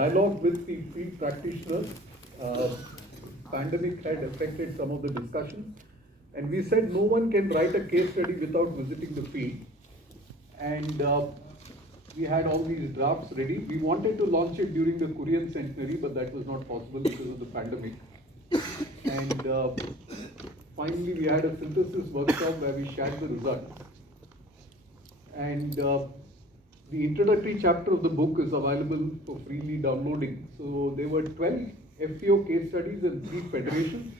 dialogue with the field practitioners. Pandemic had affected some of the discussions, and we said no one can write a case study without visiting the field. And we had all these drafts ready. We wanted to launch it during the Korean centenary, but that was not possible because of the pandemic. And finally, we had a synthesis workshop where we shared the results. And the introductory chapter of the book is available for freely downloading. So there were 12 FPO case studies and 3 federations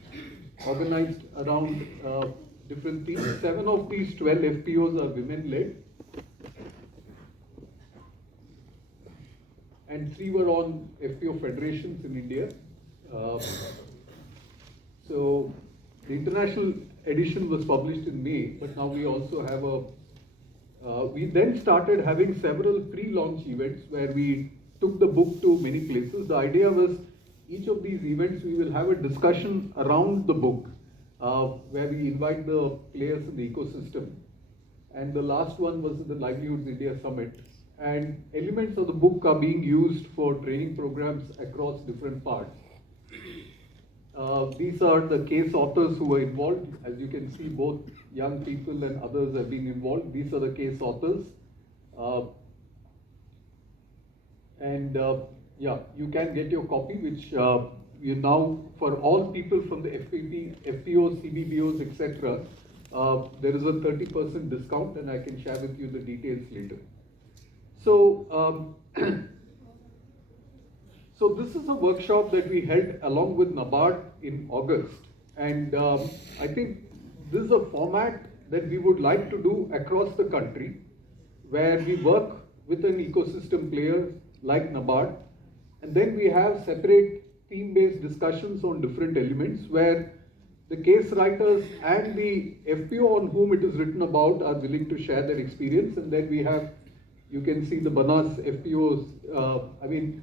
organized around different themes. 7 of these 12 FPOs are women-led, and 3 were on FPO federations in India. So the international edition was published in May, but now we also have we then started having several pre-launch events where we took the book to many places. The idea was each of these events we will have a discussion around the book where we invite the players in the ecosystem. And the last one was the Livelihoods India Summit. And elements of the book are being used for training programs across different parts. These are the case authors who were involved. As you can see, both young people and others have been involved. These are the case authors. Yeah, you can get your copy, which you now, for all people from the FPOs, CBBOs, etc., there is a 30% discount, and I can share with you the details later. So, so this is a workshop that we held along with NABARD in August, and I think this is a format that we would like to do across the country, where we work with an ecosystem player like NABARD, and then we have separate theme-based discussions on different elements where the case writers and the FPO on whom it is written about are willing to share their experience, and then we have, you can see the Banas FPOs. I mean,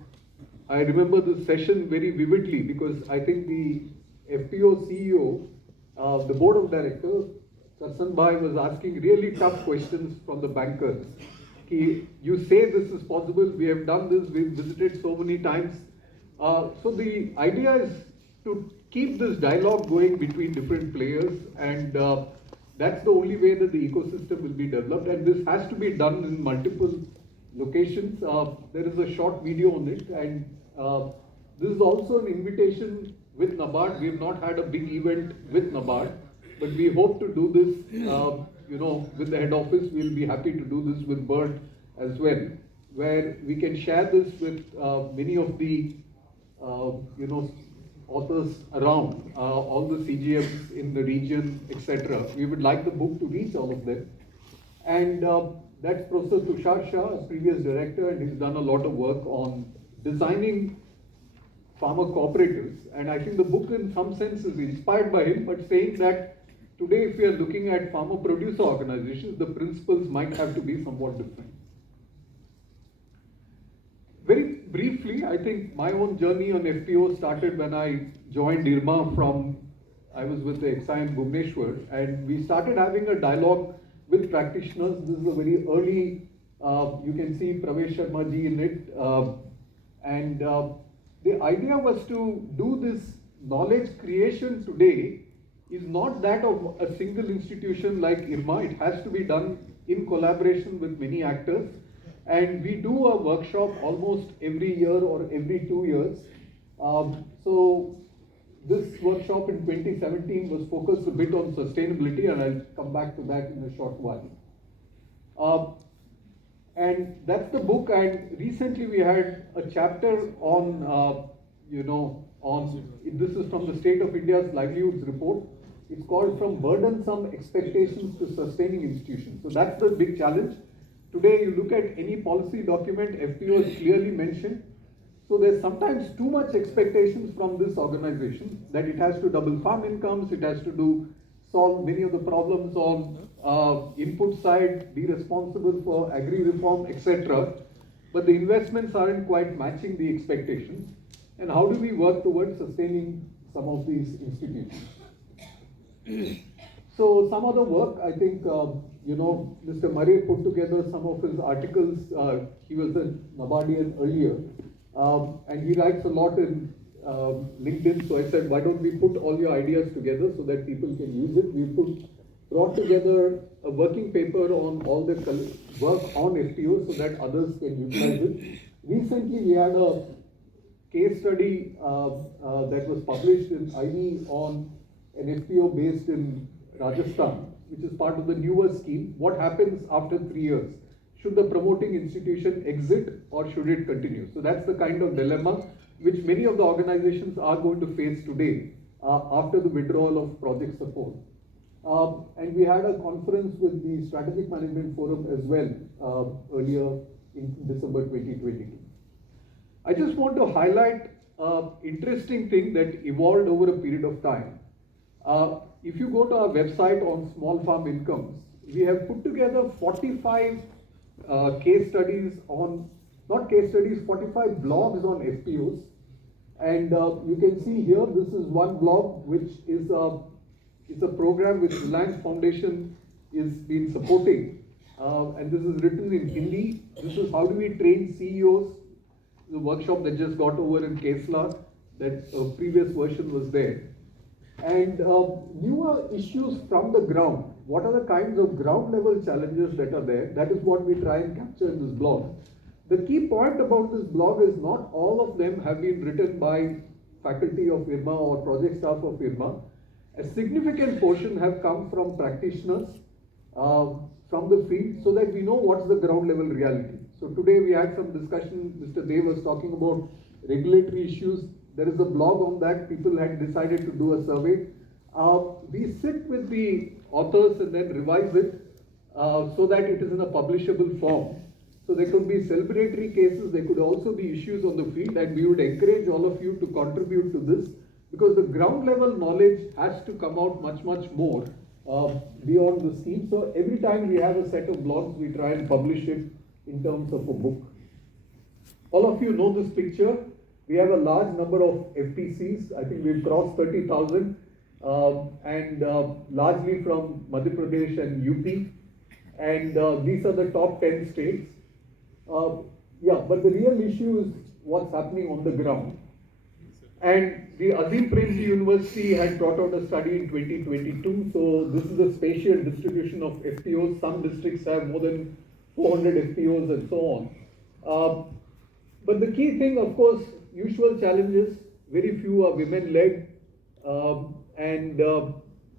I remember this session very vividly because I think the FPO CEO, the board of directors, Sarsan Bhai, was asking really tough questions from the bankers. You say this is possible, we have done this, we've visited so many times. So the idea is to keep this dialogue going between different players, and that's the only way that the ecosystem will be developed, and this has to be done in multiple locations. There is a short video on it, and this is also an invitation with NABARD. We have not had a big event with NABARD, but we hope to do this, with the head office. We'll be happy to do this with BIRD as well, where we can share this with many of the, authors around, all the CGMs in the region, etc. We would like the book to reach all of them. And that's Professor Tushar Shah, a previous director, and he's done a lot of work on designing farmer cooperatives. And I think the book in some sense is inspired by him, but saying that today if we are looking at farmer producer organizations, the principles might have to be somewhat different. Very briefly, I think my own journey on FPO started when I joined IRMA I was with the XI in Bhubaneswar, and we started having a dialogue with practitioners. This is a very early, you can see Pravesh Sharma ji in it, and the idea was to do this knowledge creation today is not that of a single institution like IRMA. It has to be done in collaboration with many actors. And we do a workshop almost every year or every 2 years. So this workshop in 2017 was focused a bit on sustainability, and I'll come back to that in a short while. And that's the book. And recently we had a chapter on, this is from the State of India's Livelihoods Report. It's called From Burdensome Expectations to Sustaining Institutions. So that's the big challenge. Today, you look at any policy document, FPO is clearly mentioned. So there's sometimes too much expectations from this organization that it has to double farm incomes, it has to solve many of the problems on input side, be responsible for agri-reform, etc. But the investments aren't quite matching the expectations. And how do we work towards sustaining some of these institutions? So some other work, I think, Mr. Murray put together some of his articles. He was a Nabardian earlier. And he writes a lot in LinkedIn. So I said, why don't we put all your ideas together so that people can use it? Brought together a working paper on all the work on FPOs so that others can utilize it. Recently, we had a case study that was published in IE on an FPO based in Rajasthan, which is part of the newer scheme. What happens after 3 years? Should the promoting institution exit or should it continue? So that's the kind of dilemma which many of the organizations are going to face today after the withdrawal of project support. And we had a conference with the Strategic Management Forum as well earlier in December 2022. I just want to highlight an interesting thing that evolved over a period of time. If you go to our website on small farm incomes, we have put together 45 case studies on, not case studies, 45 blogs on FPOs. And you can see here, this is one blog which is a program which Reliance Foundation is been supporting. And this is written in Hindi. This is how do we train CEOs. The workshop that just got over in Kesla, that previous version was there. And newer issues from the ground. What are the kinds of ground level challenges that are there? That is what we try and capture in this blog. The key point about this blog is not all of them have been written by faculty of IRMA or project staff of IRMA. A significant portion have come from practitioners from the field so that we know what's the ground level reality. So today we had some discussion, Mr. Dev was talking about regulatory issues. There is a blog on that, people had decided to do a survey. We sit with the authors and then revise it so that it is in a publishable form. So there could be celebratory cases, there could also be issues on the field, and we would encourage all of you to contribute to this because the ground level knowledge has to come out much more beyond the scheme. So every time we have a set of blogs, we try and publish it in terms of a book. All of you know this picture. We have a large number of FPCs. I think we've crossed 30,000 and largely from Madhya Pradesh and UP. And these are the top 10 states. But the real issue is what's happening on the ground. And the Azim Premji University had brought out a study in 2022. So this is the spatial distribution of FPOs. Some districts have more than 400 FPOs and so on. But the key thing, of course, usual challenges, very few are women-led, and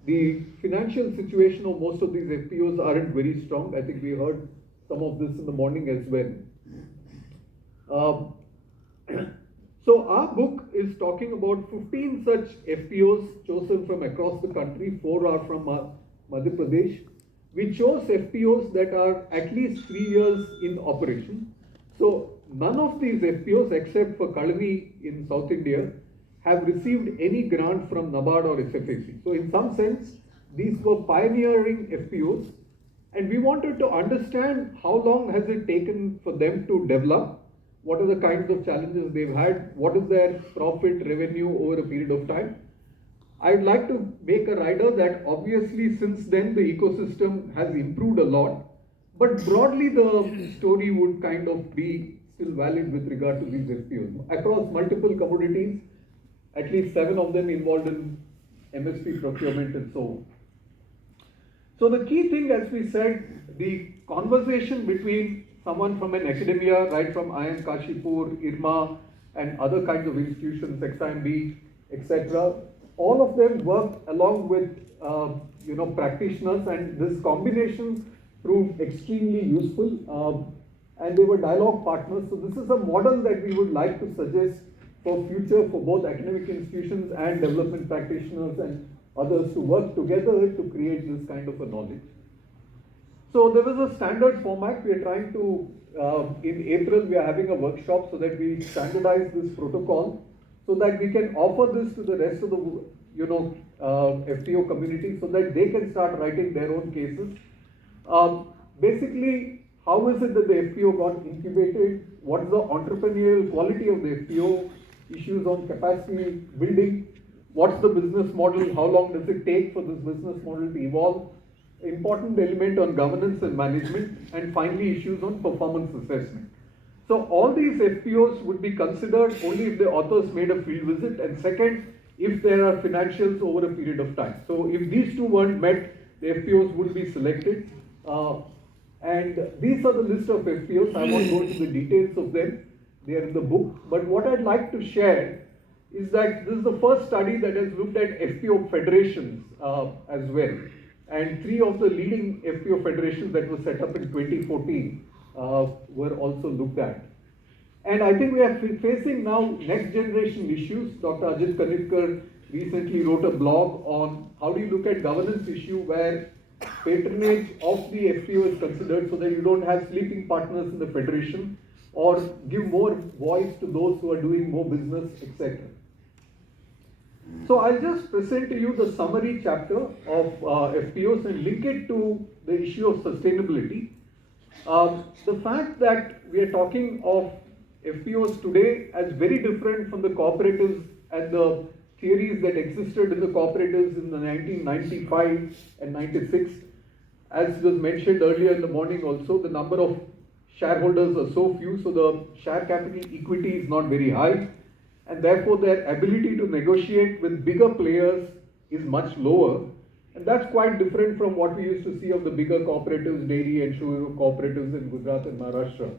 the financial situation of most of these FPOs aren't very strong. I think we heard some of this in the morning as well. So our book is talking about 15 such FPOs chosen from across the country. 4 are from Madhya Pradesh. We chose FPOs that are at least 3 years in operation. So none of these FPOs except for Kalani in South India have received any grant from NABARD or SFAC. So in some sense, these were pioneering FPOs, and we wanted to understand how long has it taken for them to develop, what are the kinds of challenges they've had, what is their profit revenue over a period of time. I'd like to make a rider that obviously since then the ecosystem has improved a lot, but broadly the story would kind of be still valid with regard to these FPOs. Across multiple commodities, at least 7 of them involved in MSP procurement and so on. So the key thing, as we said, the conversation between someone from an academia, right from IIM Kashipur, IRMA, and other kinds of institutions, XIMB, etc., all of them worked along with practitioners, and this combination proved extremely useful. And they were dialogue partners. So this is a model that we would like to suggest for future for both academic institutions and development practitioners and others to work together to create this kind of a knowledge. So there was a standard format. We are trying to, in April, we are having a workshop so that we standardize this protocol so that we can offer this to the rest of the FPO community so that they can start writing their own cases. Basically, how is it that the FPO got incubated? What is the entrepreneurial quality of the FPO? Issues on capacity building. What's the business model? How long does it take for this business model to evolve? Important element on governance and management. And finally, issues on performance assessment. So all these FPOs would be considered only if the authors made a field visit, and second, if there are financials over a period of time. So if these two weren't met, the FPOs would be selected. And these are the list of FPOs. I won't go into the details of them. They are in the book. But what I'd like to share is that this is the first study that has looked at FPO federations as well. And 3 of the leading FPO federations that were set up in 2014 were also looked at. And I think we are facing now next generation issues. Dr. Ajit Kanitkar recently wrote a blog on how do you look at governance issue where patronage of the FPO is considered so that you don't have sleeping partners in the federation or give more voice to those who are doing more business, etc. So I'll just present to you the summary chapter of FPOs and link it to the issue of sustainability. The fact that we are talking of FPOs today as very different from the cooperatives and the theories that existed in the cooperatives in the 1995 and 96. As was mentioned earlier in the morning also, the number of shareholders are so few, so the share capital equity is not very high, and therefore their ability to negotiate with bigger players is much lower. And that's quite different from what we used to see of the bigger cooperatives, dairy and sugar cooperatives in Gujarat and Maharashtra.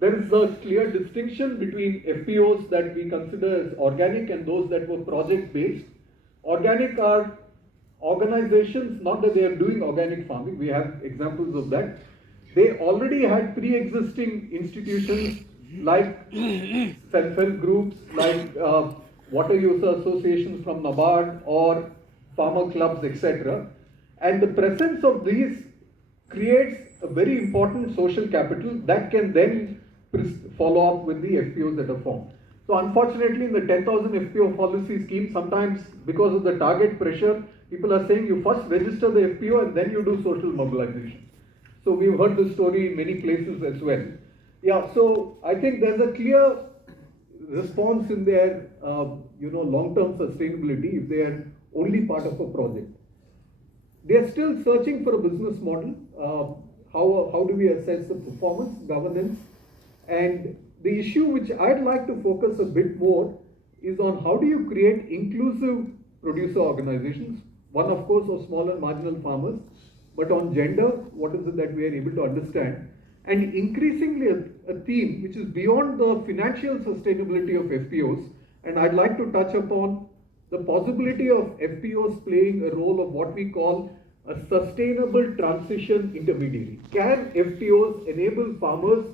There is a clear distinction between FPOs that we consider as organic and those that were project-based. Organic are organizations, not that they are doing organic farming, we have examples of that. They already had pre-existing institutions like self-help groups, like water user associations from NABARD or farmer clubs, etc. And the presence of these creates a very important social capital that can then follow up with the FPOs that are formed. So unfortunately in the 10,000 FPO policy scheme, sometimes because of the target pressure, people are saying you first register the FPO and then you do social mobilization. So we've heard this story in many places as well. Yeah, so I think there's a clear response in their long-term sustainability if they are only part of a project. They are still searching for a business model. How do we assess the performance, governance? And the issue which I'd like to focus a bit more is on how do you create inclusive producer organizations, one of course of small and marginal farmers, but on gender, what is it that we are able to understand? And increasingly a theme which is beyond the financial sustainability of FPOs, and I'd like to touch upon the possibility of FPOs playing a role of what we call a sustainable transition intermediary. Can FPOs enable farmers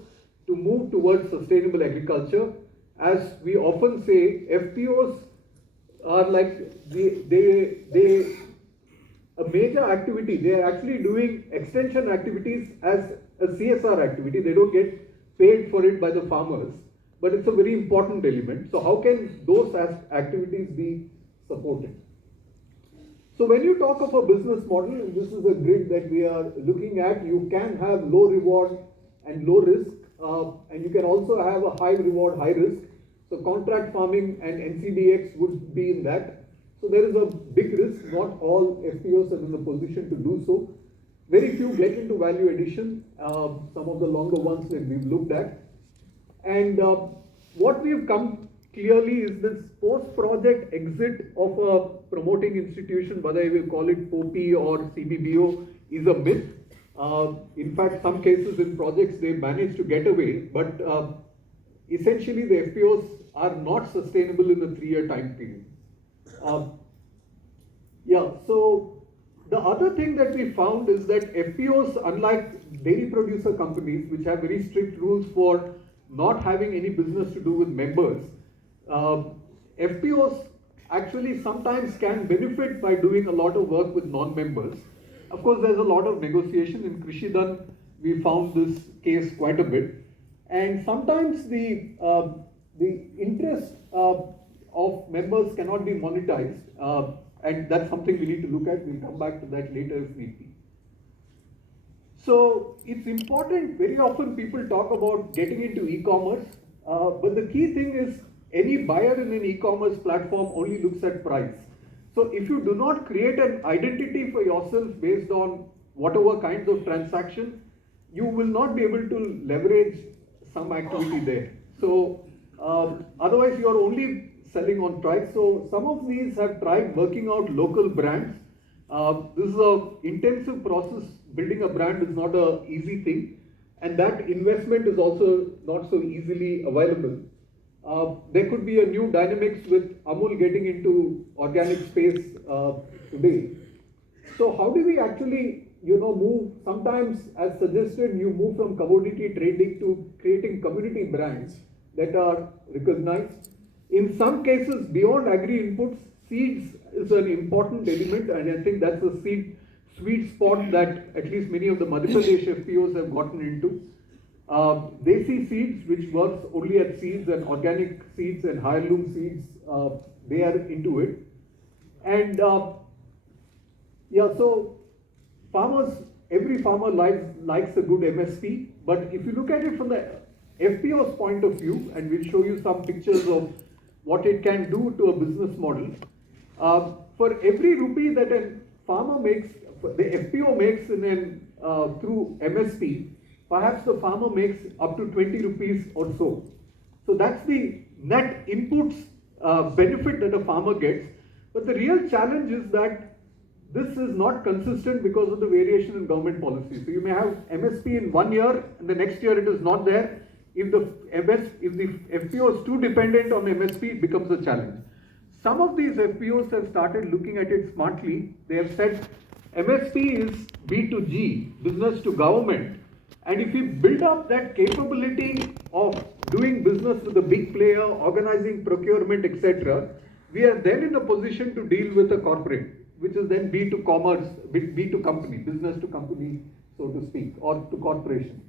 to move towards sustainable agriculture? As we often say, FPOs are like a major activity. They are actually doing extension activities as a CSR activity. They don't get paid for it by the farmers, but it's a very important element. So how can those activities be supported? So when you talk of a business model, and this is a grid that we are looking at, you can have low reward and low risk, and you can also have a high reward, high risk. So contract farming and NCDX would be in that. So there is a big risk. Not all FPOs are in the position to do so. Very few get into value addition, some of the longer ones that we've looked at. And what we've come clearly is this post-project exit of a promoting institution, whether I will call it POPI or CBBO, is a myth. In fact, some cases in projects they manage to get away, but essentially the FPOs are not sustainable in a 3-year time period. So the other thing that we found is that FPOs, unlike dairy producer companies, which have very strict rules for not having any business to do with members, FPOs actually sometimes can benefit by doing a lot of work with non-members. Of course, there's a lot of negotiation. In Krishidan, we found this case quite a bit. And sometimes the interest of members cannot be monetized. And that's something we need to look at. We'll come back to that later if need be. So it's important, very often people talk about getting into e-commerce, but the key thing is any buyer in an e-commerce platform only looks at price. So if you do not create an identity for yourself based on whatever kinds of transaction, you will not be able to leverage some activity there. So otherwise you are only selling on price. So some of these have tried working out local brands. This is a intensive process. Building a brand is not an easy thing, and that investment is also not so easily available. There could be a new dynamics with Amul getting into organic space today. So how do we actually, move? Sometimes, as suggested, you move from commodity trading to creating community brands that are recognized. In some cases, beyond agri inputs, seeds is an important element, and I think that's a sweet spot that at least many of the Madhya Pradesh FPOs have gotten into. Desi seeds, which works only at seeds and organic seeds and heirloom seeds, they are into it. And so farmers, every farmer likes a good MSP, but if you look at it from the FPO's point of view, and we'll show you some pictures of what it can do to a business model, for every rupee that a farmer makes, the FPO makes through MSP, perhaps the farmer makes up to 20 rupees or so. So that's the net inputs benefit that a farmer gets. But the real challenge is that this is not consistent because of the variation in government policy. So you may have MSP in 1 year, and the next year it is not there. If the FPO is too dependent on MSP, it becomes a challenge. Some of these FPOs have started looking at it smartly. They have said MSP is B2G, business to government. And if we build up that capability of doing business with a big player, organizing procurement, etc., we are then in a position to deal with a corporate, which is then B to commerce, B to company, business to company, so to speak, or to corporation.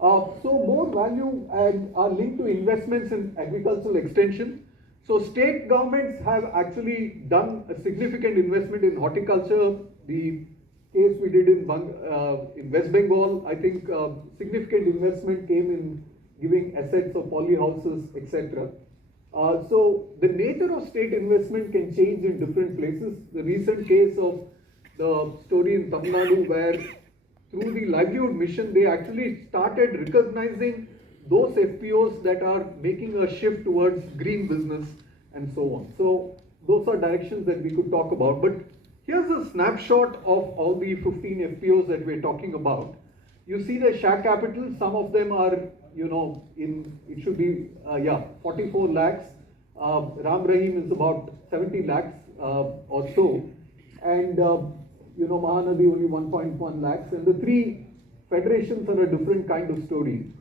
So more value and are linked to investments in agricultural extension. So state governments have actually done a significant investment in horticulture. The case we did in West Bengal, I think significant investment came in giving assets of polyhouses, etc. So the nature of state investment can change in different places. The recent case of the story in Tamil Nadu, where through the livelihood mission, they actually started recognizing those FPOs that are making a shift towards green business and so on. So those are directions that we could talk about. But here's a snapshot of all the 15 FPOs that we're talking about. You see the share capital, some of them are, it should be, 44 lakhs. Ram Rahim is about 70 lakhs or so. And, Mahanadi only 1.1 lakhs. And the three federations are a different kind of story.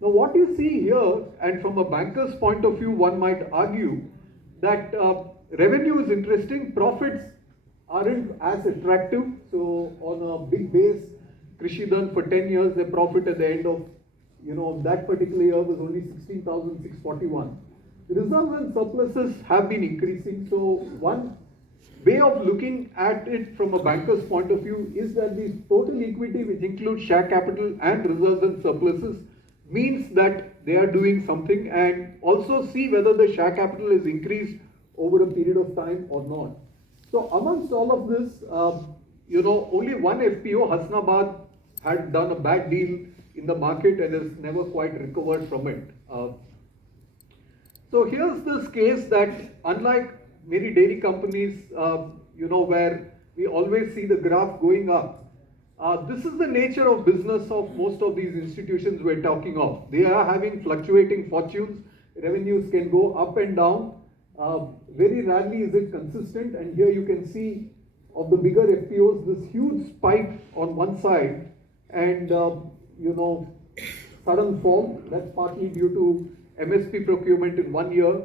Now, what you see here, and from a banker's point of view, one might argue that revenue is interesting, profits aren't as attractive. So on a big base, Krishidan for 10 years, their profit at the end of that particular year was only 16,641. The reserves and surpluses have been increasing. So one way of looking at it from a banker's point of view is that the total equity, which includes share capital and reserves and surpluses, means that they are doing something, and also see whether the share capital is increased over a period of time or not. So amongst all of this, only one FPO, Hasnabad, had done a bad deal in the market and has never quite recovered from it. So here's this case that, unlike many dairy companies, where we always see the graph going up, this is the nature of business of most of these institutions we're talking of. They are having fluctuating fortunes. Revenues can go up and down. Very rarely is it consistent. And here you can see of the bigger FPOs, this huge spike on one side and, sudden fall. That's partly due to MSP procurement in 1 year,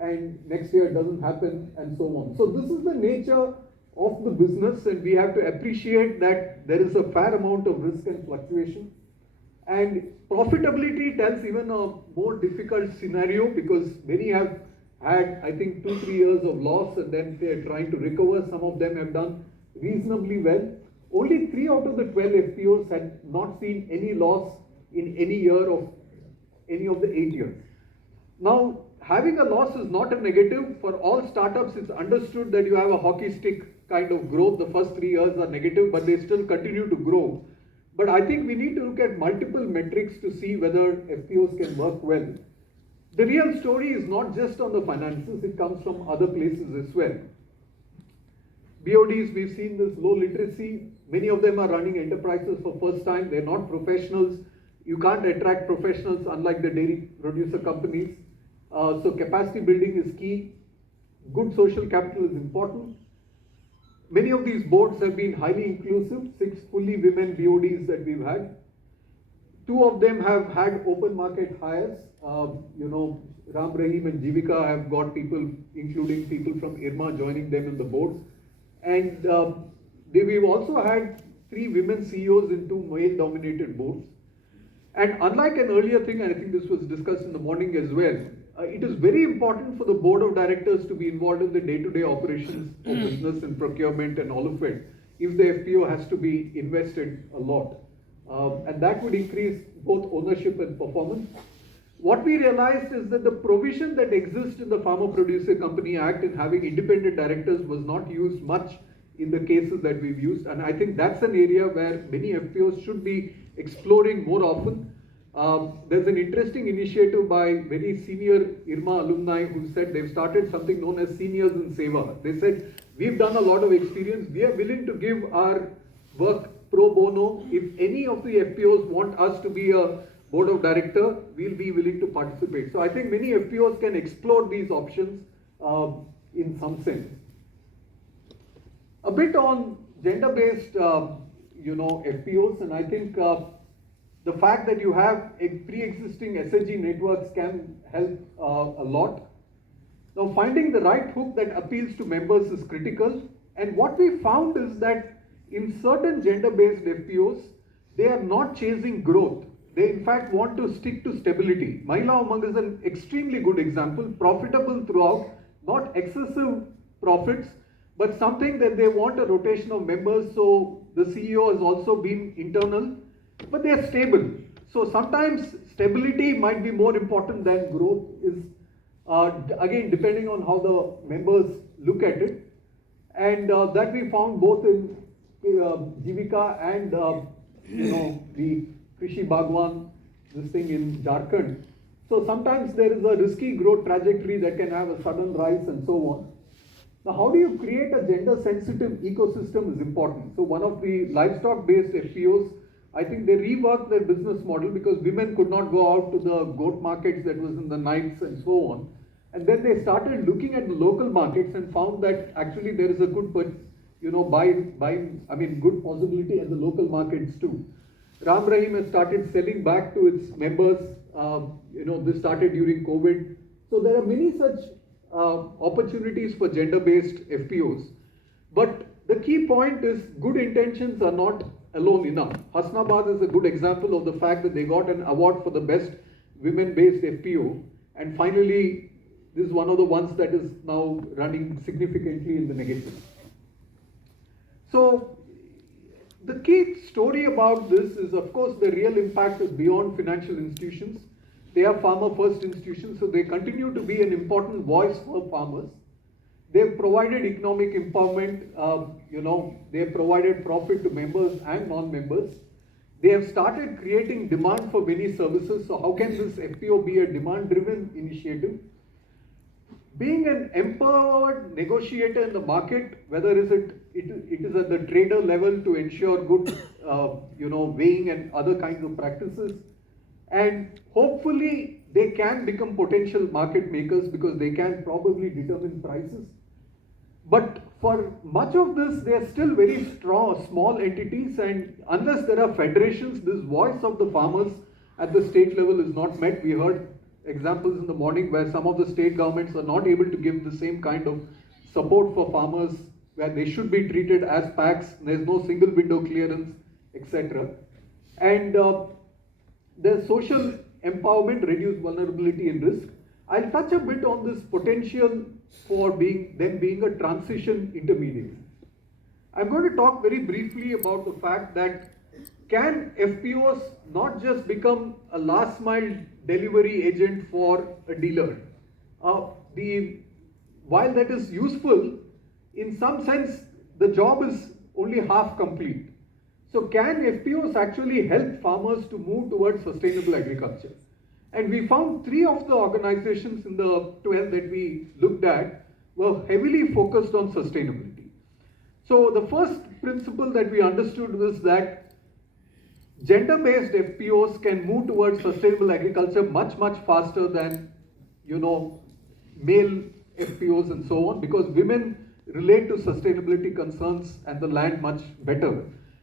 and next year it doesn't happen, and so on. So this is the nature of the business, and we have to appreciate that there is a fair amount of risk and fluctuation. And profitability tells even a more difficult scenario, because many have had, I think, 2-3 years of loss, and then they are trying to recover. Some of them have done reasonably well. Only 3 out of the 12 FPOs had not seen any loss in any year of any of the 8 years. Now, having a loss is not a negative. For all startups, it's understood that you have a hockey stick kind of growth. The first 3 years are negative, but they still continue to grow. But I think we need to look at multiple metrics to see whether FPOs can work well. The real story is not just on the finances, it comes from other places as well. BODs, we've seen this low literacy. Many of them are running enterprises for first time. They're not professionals. You can't attract professionals unlike the dairy producer companies. So capacity building is key. Good social capital is important. Many of these boards have been highly inclusive, 6 fully women BODs that we've had. 2 of them have had open market hires. Ram Rahim and Jivika have got people, including people from IRMA, joining them in the boards. And we've also had 3 women CEOs in 2 male-dominated boards. And unlike an earlier thing, and I think this was discussed in the morning as well, it is very important for the board of directors to be involved in the day-to-day operations of business and procurement and all of it, if the FPO has to be invested a lot. And that would increase both ownership and performance. What we realized is that the provision that exists in the Farmer Producer Company Act in having independent directors was not used much in the cases that we've used. And I think that's an area where many FPOs should be exploring more often. There's an interesting initiative by very senior IRMA alumni who said they've started something known as Seniors in Seva. They said, we've done a lot of experience. We are willing to give our work pro bono. If any of the FPOs want us to be a board of director, we'll be willing to participate. So I think many FPOs can explore these options in some sense. A bit on gender-based, FPOs, and I think the fact that you have a pre-existing SHG networks can help a lot. Now, finding the right hook that appeals to members is critical. And what we found is that in certain gender-based FPOs, they are not chasing growth. They in fact want to stick to stability. Mahila Umang is an extremely good example, profitable throughout, not excessive profits, but something that they want a rotation of members. So the CEO has also been internal, but they are stable. So sometimes stability might be more important than growth is, again, depending on how the members look at it. And that we found both in Jivika and, the Krishi Bhagwan, this thing in Jharkhand. So sometimes there is a risky growth trajectory that can have a sudden rise and so on. Now, how do you create a gender-sensitive ecosystem is important. So one of the livestock-based FPOs, I think they reworked their business model because women could not go out to the goat markets that was in the nights and so on. And then they started looking at the local markets and found that actually there is a good, good possibility at the local markets too. Ram Rahim has started selling back to its members. This started during COVID. So there are many such opportunities for gender-based FPOs. But the key point is good intentions are not alone enough. Hasnabad is a good example of the fact that they got an award for the best women-based FPO. And finally, this is one of the ones that is now running significantly in the negative. So the key story about this is, of course, the real impact is beyond financial institutions. They are farmer-first institutions, so they continue to be an important voice for farmers. They've provided economic empowerment, they have provided profit to members and non-members. They have started creating demand for many services. So how can this FPO be a demand-driven initiative? Being an empowered negotiator in the market, whether it is at the trader level to ensure good, weighing and other kinds of practices, and hopefully they can become potential market makers because they can probably determine prices. But for much of this, they are still very strong, small entities, and unless there are federations, this voice of the farmers at the state level is not met. We heard examples in the morning where some of the state governments are not able to give the same kind of support for farmers, where they should be treated as PACs, there's no single window clearance, etc. And the social empowerment, reduced vulnerability and risk. I'll touch a bit on this potential for them being a transition intermediary. I'm going to talk very briefly about the fact that can FPOs not just become a last mile delivery agent for a dealer? While that is useful, in some sense, the job is only half complete. So can FPOs actually help farmers to move towards sustainable agriculture? And we found 3 of the organizations in the 12 that we looked at were heavily focused on sustainability. So the first principle that we understood was that gender-based FPOs can move towards sustainable agriculture much, much faster than, male FPOs and so on, because women relate to sustainability concerns and the land much better.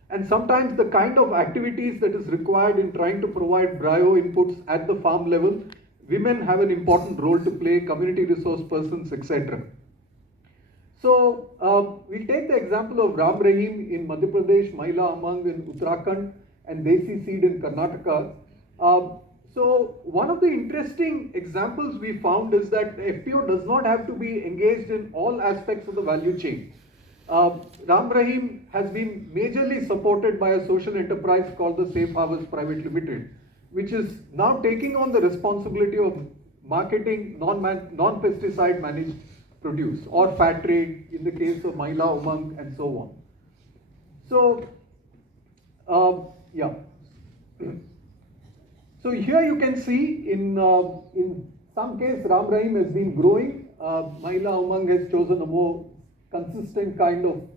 And sometimes the kind of activities that is required in trying to provide bio inputs at the farm level, women have an important role to play, community resource persons, etc. So we take the example of Ram Rahim in Madhya Pradesh, Mahila Amang in Uttarakhand, and Desi Seed in Karnataka. So one of the interesting examples we found is that the FPO does not have to be engaged in all aspects of the value chain. Ram Rahim has been majorly supported by a social enterprise called the Safe Harvest Private Limited, which is now taking on the responsibility of marketing non-pesticide managed produce or fat trade in the case of Mahila Umang and so on. So, yeah. So here you can see in some case Ram Rahim has been growing. Mahila Umang has chosen a more consistent kind of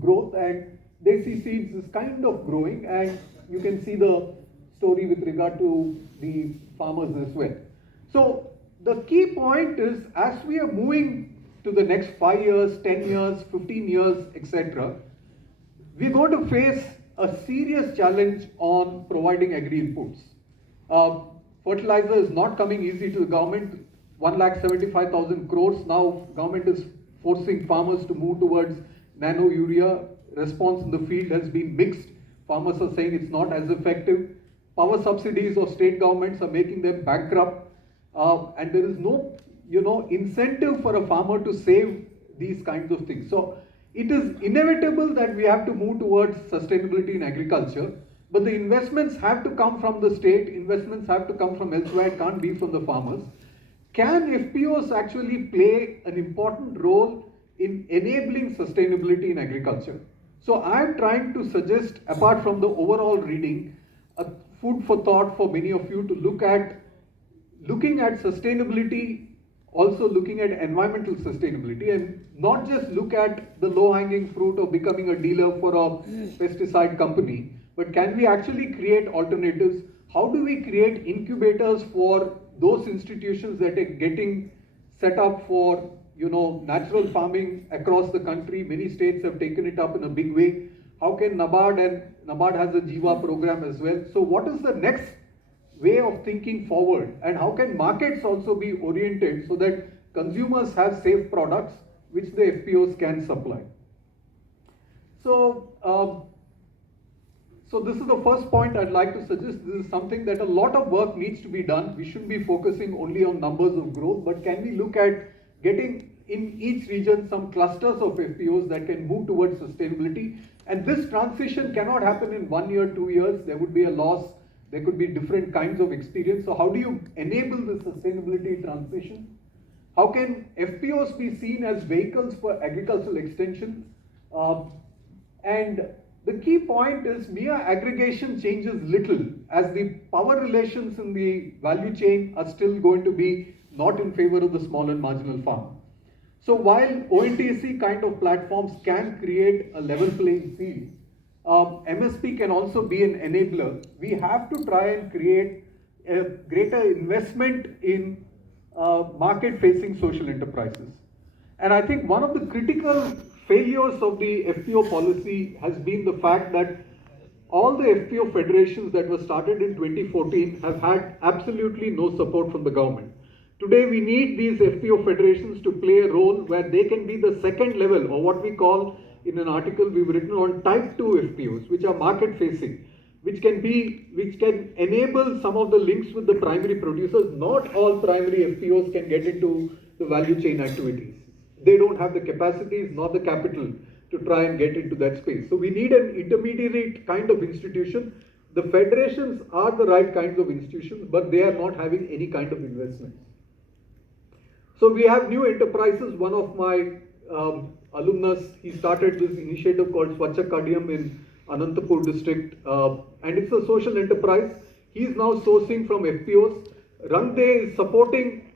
growth, and Desi Seeds is kind of growing, and you can see the story with regard to the farmers as well. So the key point is, as we are moving to the next 5 years, 10 years, 15 years, etc., we're going to face a serious challenge on providing agri inputs. Fertilizer is not coming easy to the government. 1,75,000 crores. Now government is forcing farmers to move towards nano urea. Response in the field has been mixed. Farmers are saying it's not as effective. Power subsidies of state governments are making them bankrupt, and there is no, incentive for a farmer to save these kinds of things. So it is inevitable that we have to move towards sustainability in agriculture, but the investments have to come from the state, investments have to come from elsewhere, it can't be from the farmers. Can FPOs actually play an important role in enabling sustainability in agriculture? So I am trying to suggest, apart from the overall reading, a food for thought for many of you to looking at sustainability, also looking at environmental sustainability, and not just look at the low-hanging fruit of becoming a dealer for a pesticide company, but can we actually create alternatives? How do we create incubators for those institutions that are getting set up for natural farming across the country? Many states have taken it up in a big way. How can NABARD, and NABARD has a Jiva program as well. So what is the next way of thinking forward, and how can markets also be oriented so that consumers have safe products which the FPOs can supply? So, so this is the first point I'd like to suggest. This is something that a lot of work needs to be done. We shouldn't be focusing only on numbers of growth, but can we look at getting in each region some clusters of FPOs that can move towards sustainability? And this transition cannot happen in 1 year, 2 years. There would be a loss. There could be different kinds of experience. So how do you enable the sustainability transition? How can FPOs be seen as vehicles for agricultural extension? And the key point is mere aggregation changes little, as the power relations in the value chain are still going to be not in favor of the small and marginal farmer. So while ONTC kind of platforms can create a level playing field, MSP can also be an enabler. We have to try and create a greater investment in market-facing social enterprises. And I think one of the critical failures of the FPO policy has been the fact that all the FPO federations that were started in 2014 have had absolutely no support from the government. Today we need these FPO federations to play a role where they can be the second level, or what we call in an article we've written on type 2 FPOs, which are market facing, which can enable some of the links with the primary producers. Not all primary FPOs can get into the value chain activities. They don't have the capacities nor the capital to try and get into that space. So we need an intermediate kind of institution. The federations are the right kinds of institutions, but they are not having any kind of investment. So we have new enterprises. One of my alumnus, he started this initiative called Swachha Kadiyam in Anantapur district, and it's a social enterprise. He is now sourcing from FPOs. Rangde is supporting,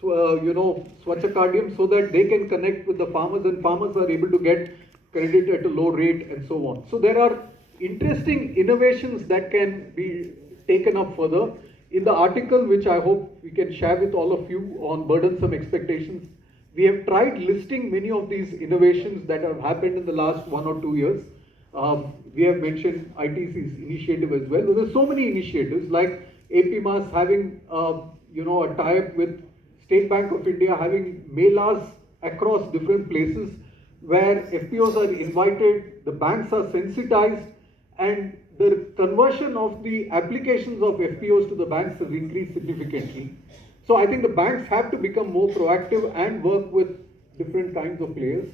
Swachakadium so that they can connect with the farmers and farmers are able to get credit at a low rate and so on. So there are interesting innovations that can be taken up further. In the article, which I hope we can share with all of you on burdensome expectations, we have tried listing many of these innovations that have happened in the last 1 or 2 years. We have mentioned ITC's initiative as well. There are so many initiatives like APMAS having, a tie-up with State Bank of India, having melas across different places where FPOs are invited, the banks are sensitized, and the conversion of the applications of FPOs to the banks has increased significantly. So I think the banks have to become more proactive and work with different kinds of players.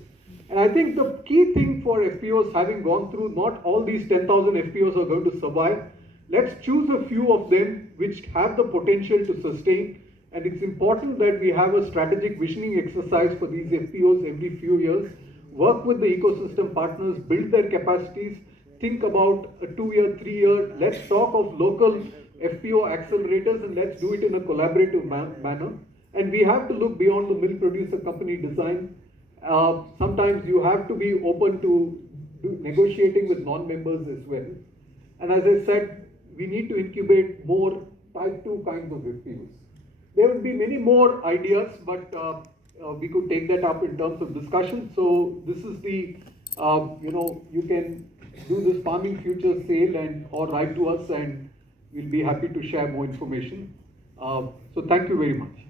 And I think the key thing for FPOs, having gone through, not all these 10,000 FPOs are going to survive. Let's choose a few of them which have the potential to sustain. And it's important that we have a strategic visioning exercise for these FPOs every few years, work with the ecosystem partners, build their capacities, think about a 2-year, 3-year, let's talk of local FPO accelerators and let's do it in a collaborative manner. And we have to look beyond the milk producer company design. Sometimes you have to be open to negotiating with non-members as well. And as I said, we need to incubate more type 2 kinds of FPOs. There will be many more ideas, but we could take that up in terms of discussion. So this is the, you can do this farming future sale and or write to us and we'll be happy to share more information. So thank you very much.